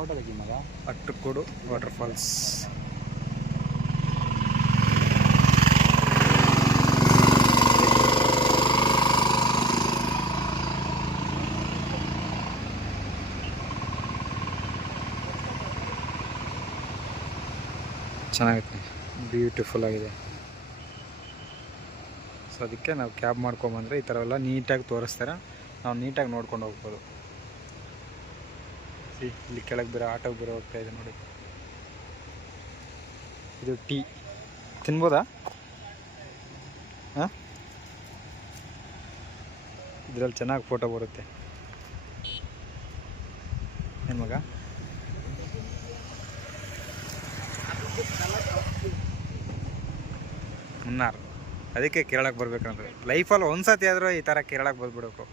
Photo ತೆಗಿ ಮಗ. ಅಟ್ಟುಕೋಡು water falls. ಚೆನ್ನಾಗೈತೆ, ಬ್ಯೂಟಿಫುಲ್ ಆಗಿದೆ. ಸೊ ಅದಕ್ಕೆ ನಾವು ಕ್ಯಾಬ್ ಮಾಡ್ಕೊಂಬಂದರೆ ಈ ಥರ ಎಲ್ಲ ನೀಟಾಗಿ ತೋರಿಸ್ತಾರೆ, ನಾವು ನೀಟಾಗಿ ನೋಡ್ಕೊಂಡು ಹೋಗ್ಬೋದು. ಇಲ್ಲಿ ಕೆಳಗೆ ಬೇರೆ ಆಟೋಗೆ ಬೇರೆ ಹೋಗ್ತಾ ಇದೆ ನೋಡಿ. ಇದು ಟೀ ತಿನ್ಬೋದಾ? ಹಾಂ, ಇದರಲ್ಲಿ ಚೆನ್ನಾಗಿ ಫೋಟೋ ಬರುತ್ತೆ. ಏನು ಮಗ? ಮುನ್ನಾರ್, ಅದಕ್ಕೆ ಕೇರಳಕ್ಕೆ ಬರ್ಬೇಕಂದ್ರೆ ಲೈಫಲ್ಲಿ ಒಂದು ಸತಿ ಆದರೂ ಈ ಥರ ಕೇರಳಕ್ಕೆ ಬಂದುಬಿಡ್ಬೇಕು.